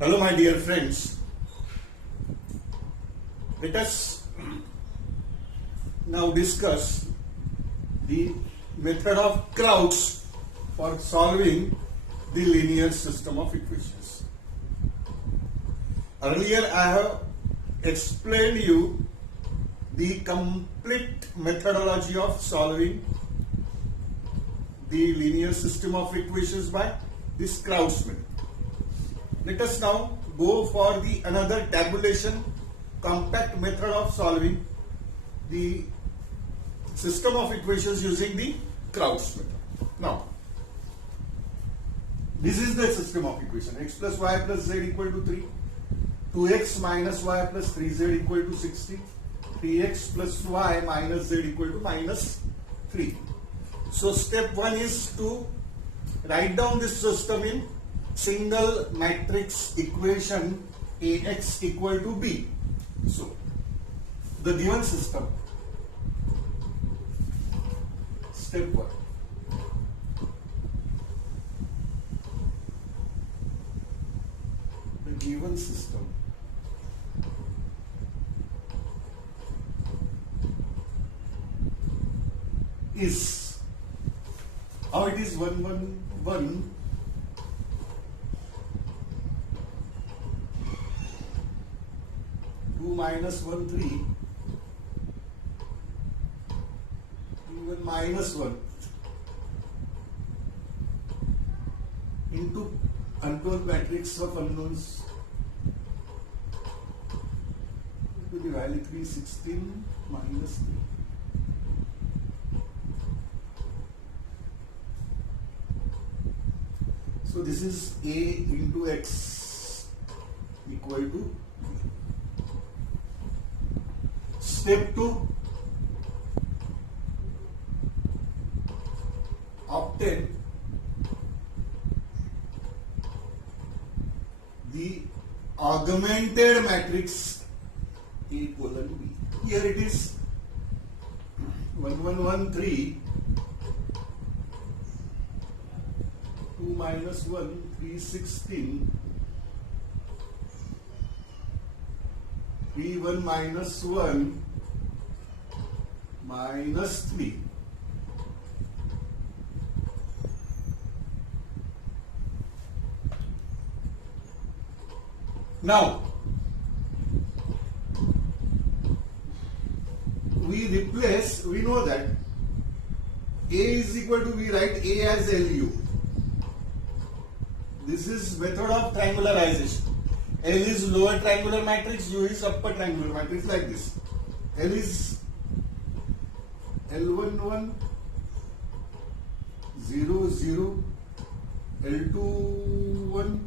Hello, my dear friends. Let us now discuss the method of crowds for solving the linear system of equations. Earlier, I have explained you the complete methodology of solving the linear system of equations by this crowds method. Let us now go for the another tabulation compact method of solving the system of equations using the crowds method. Now, this is the system of equation: x plus y plus z equal to 3, 2x minus y plus 3z equal to 60, 3x plus y minus z equal to minus 3. So step 1 is to write down this system in single matrix equation Ax equal to b. So the given system, step 1, the given system is how it is 1 1 1 2 minus 1 3 even minus 1 into control matrix of unknowns to the value 316 minus 3. So this is A into X equal to. Step 2, obtain the augmented matrix A colon B. Here it is 1 1 1 3, 2 minus 1 3 16, 3 1 minus 1 minus 3. Now we replace, we know that A is equal to, we write A as LU. This is method of triangularization. L is lower triangular matrix, U is upper triangular matrix, like this. L is L11 0 0, L21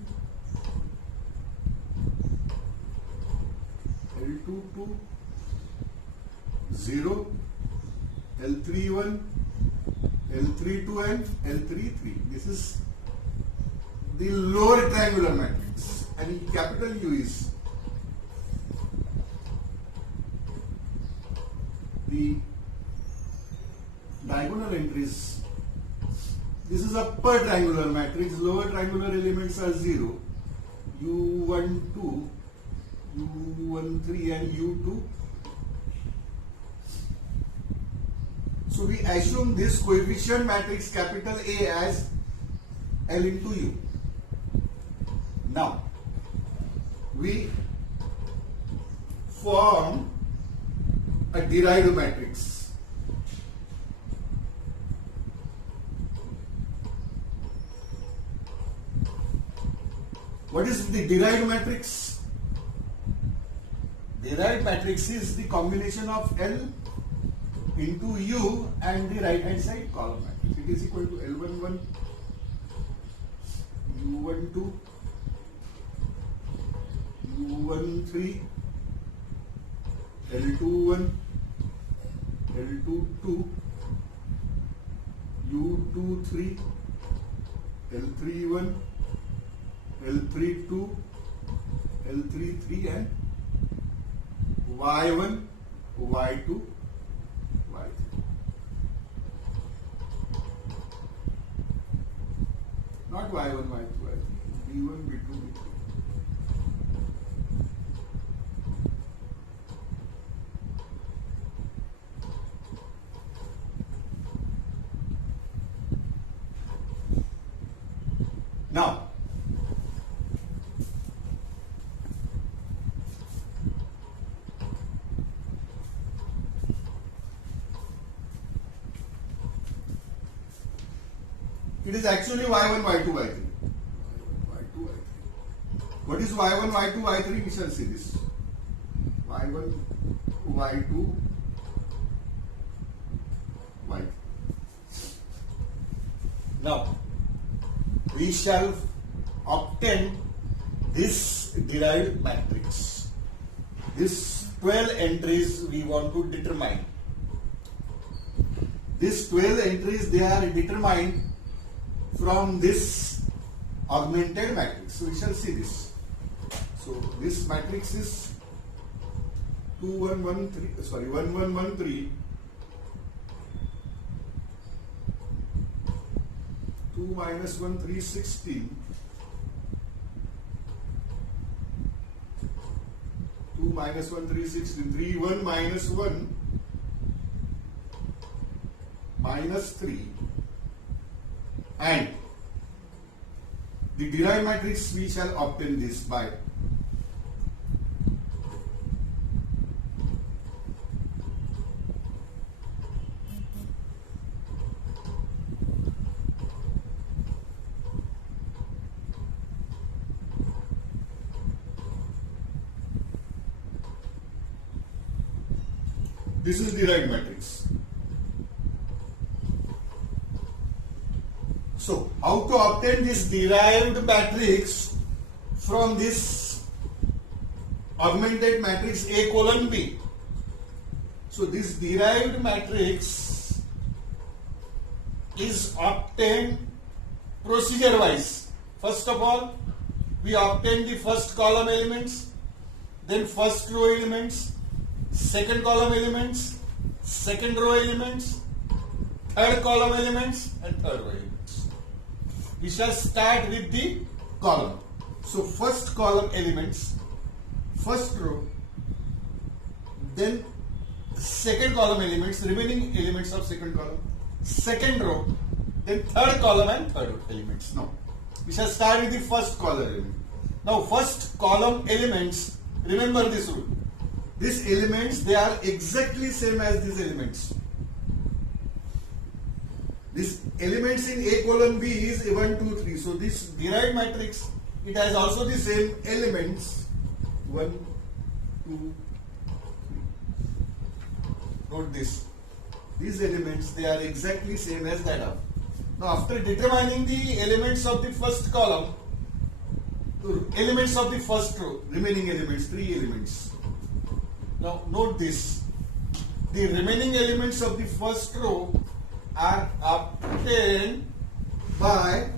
L22 0, L31 L32 and L33. This is the lower triangular matrix, and capital U is the diagonal entries. This is upper triangular matrix, lower triangular elements are 0, U12, U13 and U2. So we assume this coefficient matrix capital A as L into U. Now we form a derived matrix. What is the derived matrix? Derived matrix is the combination of L into U and the right hand side column matrix. It is equal to L11, U12, U13, L21, L22, U23, L31, L32, L33 and Y1, Y2, Y3. Not Y1, Y2, Y3. B1, B2, B3. Now, it is actually y1, y2, y3. y2, y3. What is y1, y2, y3? We shall see this. y1, y2, y3. Now, we shall obtain this derived matrix. This 12 entries we want to determine. These 12 entries, they are determined from this augmented matrix. So we shall see this. So this matrix is 1113, 2 minus 1, 3, 16. 2 minus 1, 3, 16. 3, 1 minus 1 minus 3. And the derived matrix we shall obtain this by this is derived matrix. So, how to obtain this derived matrix from this augmented matrix A colon B? So, this derived matrix is obtained procedure wise. First of all, we obtain the first column elements, then first row elements, second column elements, second row elements, third column elements, and third row elements. We shall start with the column. So first column elements, first row, then second column elements, remaining elements of second column, second row, then third column and third row elements. Now, we shall start with the first column element. Now, first column elements, remember this rule. These elements, they are exactly same as these elements. These elements in A colon B is 1, 2, 3. So this derived matrix, it has also the same elements 1, 2, 3. Note this. These elements, they are exactly same as that of. Now after determining the elements of the first column, elements of the first row, remaining elements, 3 elements. Now note this. The remaining elements of the first row are obtained by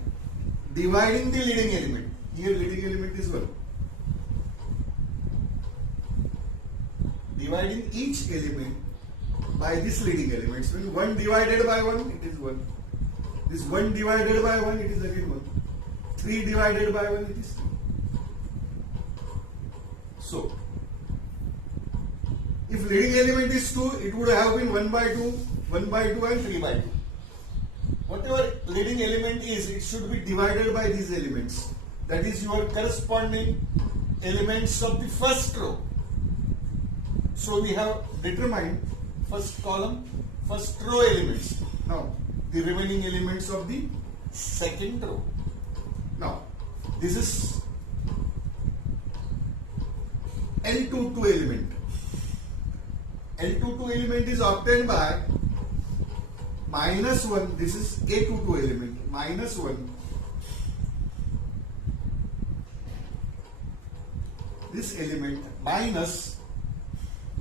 dividing the leading element. Here leading element is 1. Dividing each element by this leading element. When 1 divided by 1, it is 1. This 1 divided by 1, it is again 1. 3 divided by 1, it is 3. So, if leading element is 2, it would have been 1 by 2, 1 by 2 and 3 by 2. Whatever leading element is, it should be divided by these elements. That is your corresponding elements of the first row. So we have determined first column, first row elements. Now, the remaining elements of the second row. Now, this is L22 element. L22 element is obtained by minus 1, this is A22 element, minus 1. This element minus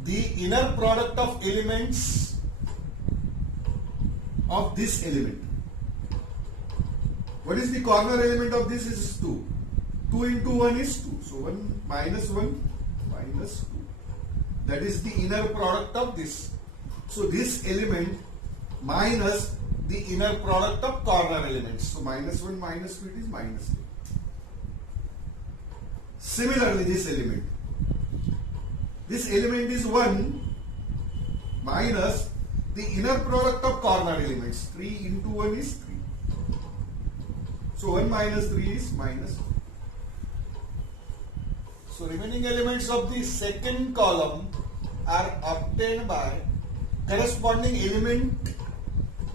the inner product of elements of this element. What is the corner element of this? Is 2. 2 into 1 is 2. So 1 minus 1 minus 2. That is the inner product of this. So this element minus the inner product of corner elements. So minus 1 minus 2, it is minus 2. Similarly, this element. This element is 1 minus the inner product of corner elements. 3 into 1 is 3. So 1 minus 3 is minus 2. So remaining elements of the second column are obtained by corresponding element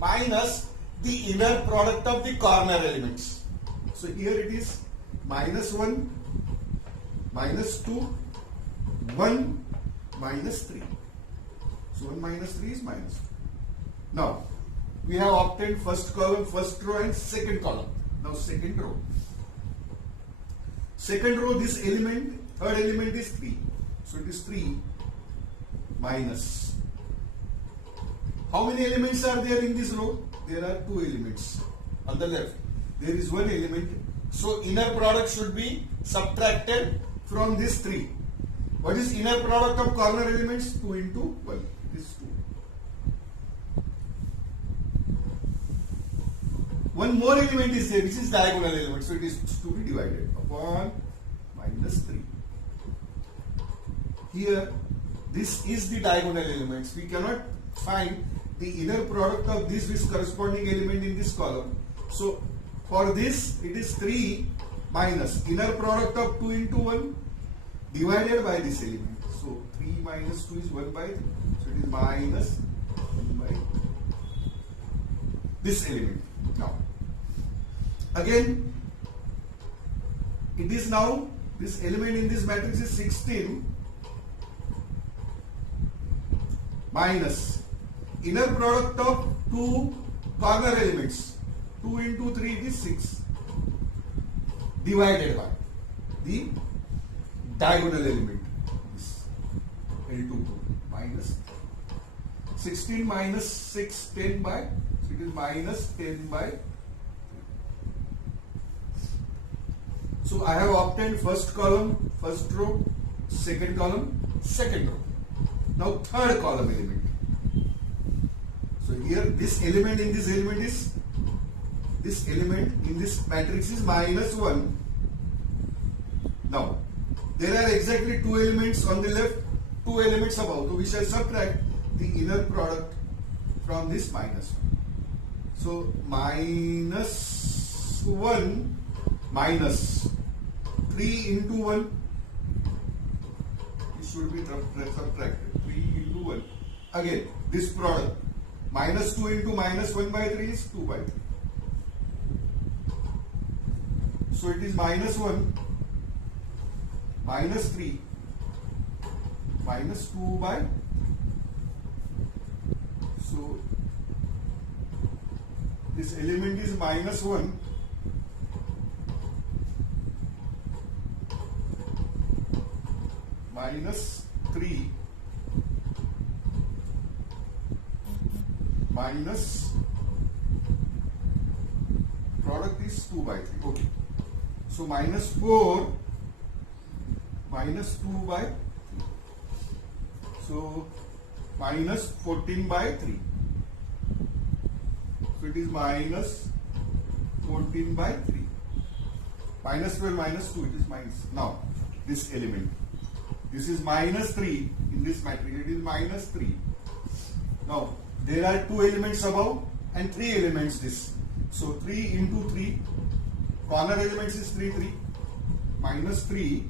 minus the inner product of the corner elements. So here it is minus 1, minus 2, 1, minus 3. So 1 minus 3 is minus 2. Now we have obtained first column, first row and second column. Now second row. Second row, this element, third element is 3. So it is 3 minus. How many elements are there in this row? There are 2 elements. On the left, there is 1 element. So inner product should be subtracted from this 3. What is inner product of corner elements? 2 into 1. It is 2. One more element is there, which is diagonal element. So it is to be divided upon minus 3. Here, this is the diagonal elements. We cannot find the inner product of this with corresponding element in this column. So for this, it is 3 minus inner product of 2 into 1 divided by this element. So 3 minus 2 is 1 by 3. So it is minus 1 by this element. Now, again, it is now, this element in this matrix is 16 minus inner product of 2 corner elements. 2 into 3 it is 6 divided by the diagonal element, this L2 minus 16 minus 6, 10 by, so it is minus 10 by. So I have obtained first column, first row, second column, second row. Now third column element. So here this element in this element is, this element in this matrix is minus 1. Now there are exactly 2 elements on the left, 2 elements above. So we shall subtract the inner product from this minus 1. So minus 1 minus 3 into 1. It should be subtracted. 3 into 1. Again, this product. Minus 2 into minus 1 by 3 is 2 by 3. So it is minus 1, minus 3, minus 2 by. So this element is minus 1. Minus 3 minus product is 2 by 3. Okay. So minus 4 minus 2 by 3. So minus 14 by 3. So it is minus 14 by 3. Minus 12 minus 2, it is minus. Now this element. This is minus 3 in this matrix. It is minus 3. Now, there are 2 elements above and 3 elements this. So, 3 into 3. Corner elements is 3, 3. Minus 3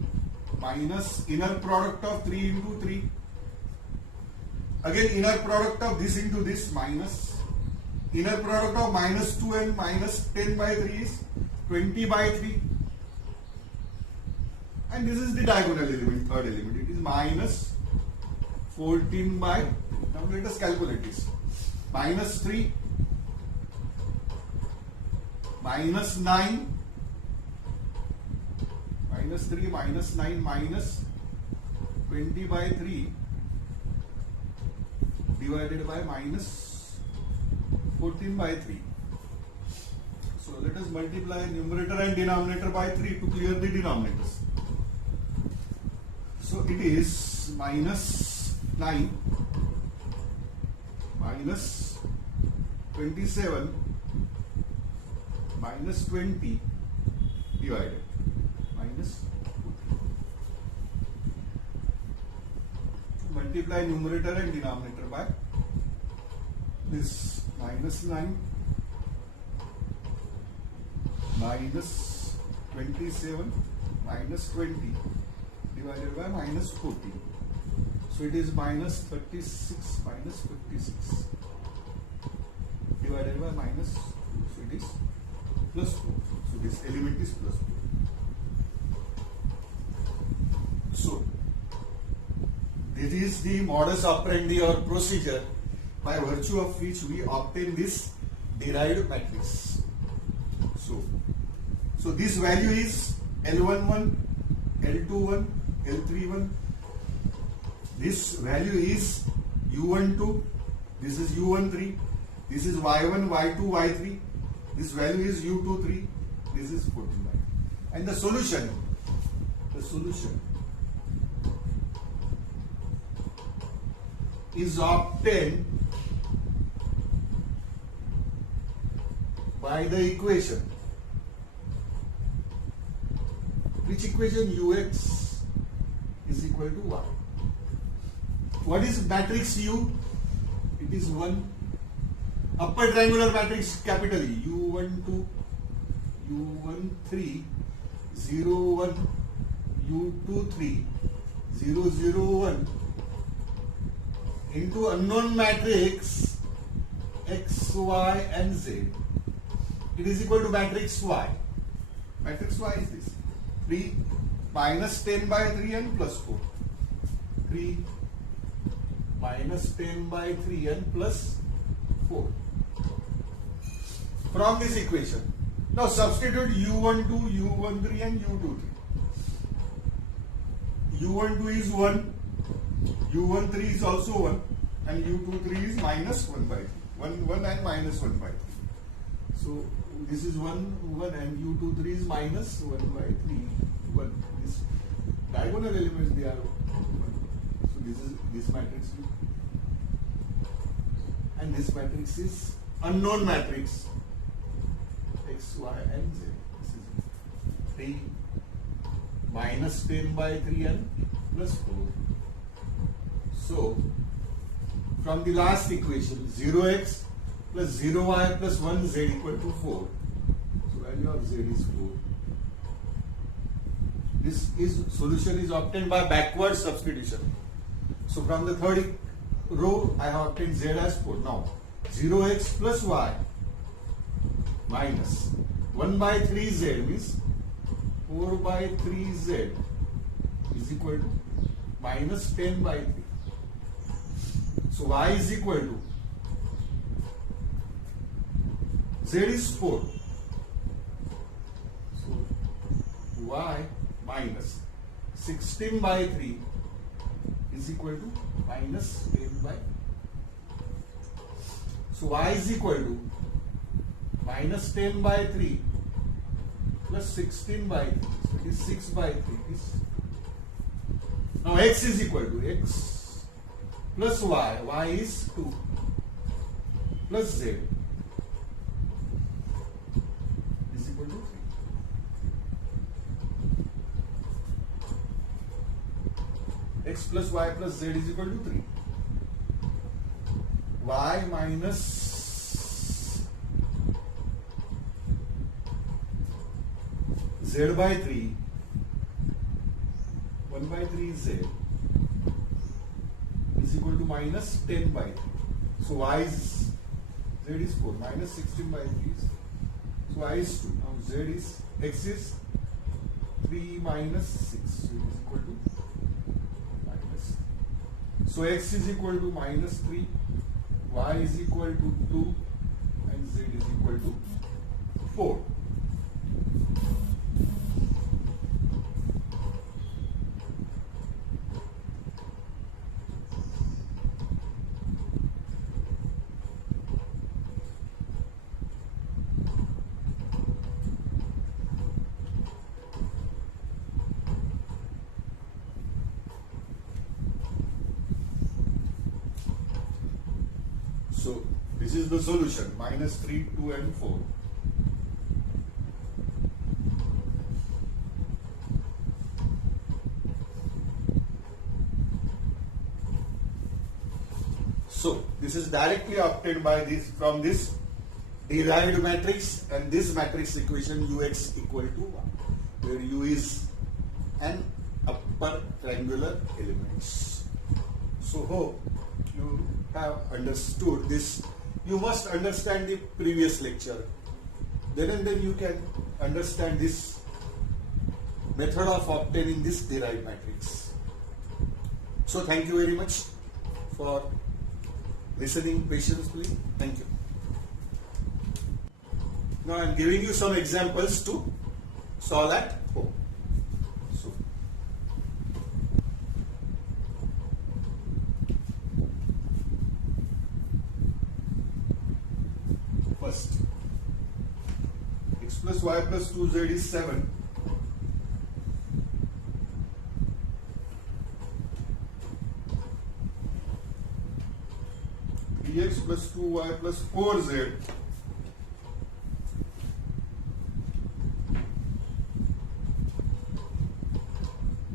minus inner product of 3 into 3. Again, inner product of this into this minus. Inner product of minus 2 and minus 10 by 3 is 20 by 3. And this is the diagonal element, third element. It is minus 14 by, now let us calculate this. Minus 3, minus 9, minus 3, minus 9, minus 20 by 3 divided by minus 14 by 3. So let us multiply numerator and denominator by 3 to clear the denominators. So it is minus 9 minus 27 minus 20 divided minus 14. Multiply numerator and denominator by this minus 9 minus 27 minus 20 divided by minus 14. So it is minus 36 minus 56 divided by minus 2. So it is plus 4. So this element is plus 4. So this is the modus operandi or procedure by virtue of which we obtain this derived matrix. So this value is L11, L21, L31. This value is U12. This is U13. This is Y1, Y2, Y3. This value is U23. This is 49. And the solution is obtained by the equation. Which equation? Ux is equal to y. What is matrix U? It is 1. Upper triangular matrix capital E. U12, U13, 0, 1, U23, 0, 0, 1 into unknown matrix X, Y and Z. It is equal to matrix Y. Matrix Y is this. 3 minus 10 by 3 and plus 4. 3 minus 10 by 3 and plus 4. From this equation. Now substitute U12, U13 and U23. U12 is 1. U13 is also 1. And U23 is minus 1 by 3. 1 and minus 1 by 3. So this is 1 and U23 is minus 1 by 3. 1. This diagonal elements they are 1. So this is this matrix U. And this matrix is unknown matrix X, Y and Z. This is 3 minus 10 by 3 and plus 4. So from the last equation 0x plus 0y plus 1z equal to 4. So value of z is 4. This is solution is obtained by backward substitution. So from the third row I have obtained z as 4. Now 0x plus y minus 1 by 3z means 4 by 3z is equal to minus 10 by 3. So y is equal to z is 4. So y minus 16 by 3 is equal to minus 10 by 3. So y is equal to minus 10 by 3 plus 16 by 3. So it is 6 by 3. Now x is equal to x plus y. Y is 2 plus z is equal to 3. X plus y plus z is equal to 3. Y minus z by 3, 1 by 3 z is equal to minus 10 by 3. So y is, z is 4, minus 16 by 3 is, so y is 2. Now z is, x is 3 minus 6, so it is equal to minus. So x is equal to minus 3, y is equal to 2 and z is equal to 4. So this is the solution, minus 3, 2 and 4. So this is directly obtained by this from this derived matrix and this matrix equation ux equal to 1, where u is an upper triangular elements. So hope you have understood this. You must understand the previous lecture. Then and then you can understand this method of obtaining this derived matrix. So thank you very much for listening patiently. Thank you. Now I am giving you some examples to solve at home. So, first, x plus y plus 2z is 7. X plus 2y plus 4z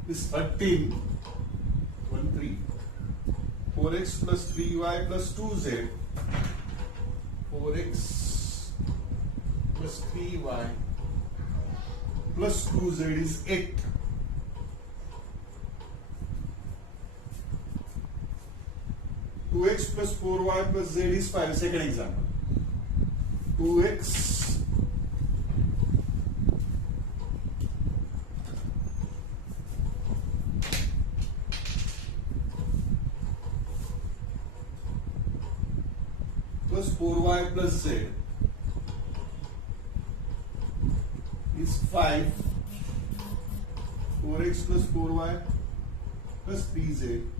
is 13. 4x plus 3y plus 2z. 4x plus 3y plus 2z is 8. X plus 4y plus z is 5. Second example. 2x plus 4y plus z is 5. 4x plus 4y plus 3z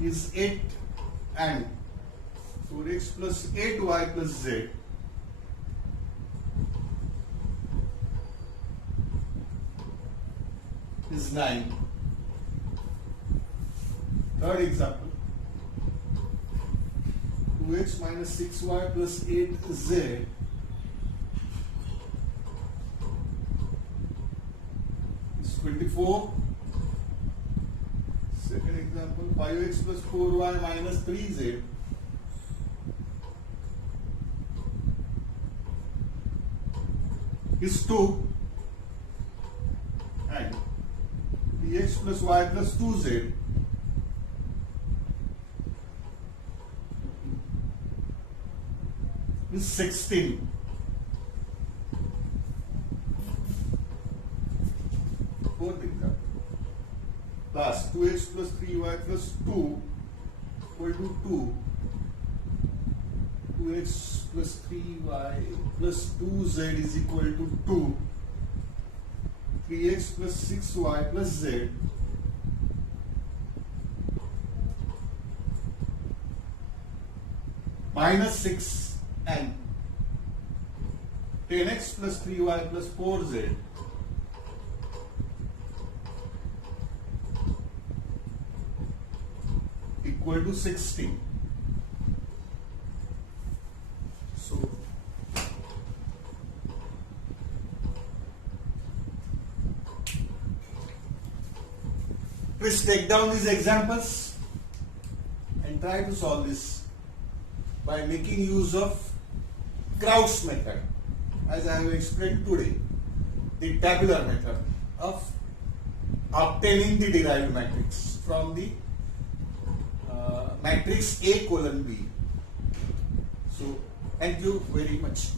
is 8, and 4x plus 8y plus z is 9. Third example, 2x minus 6y plus 8z is 24. Second example, 5x plus 4y minus 3z is 2, and 3x plus y plus 2z is 16. Fourth example. Last, 2x plus 3y plus 2 equal to 2. 2x plus 3y plus 2z is equal to 2. 3x plus 6y plus z minus 6, and 10x plus 3y plus 4z equal to 16. So, please take down these examples and try to solve this by making use of Kraut's method, as I have explained today, the tabular method of obtaining the derived matrix from the matrix A colon B. So, thank you very much.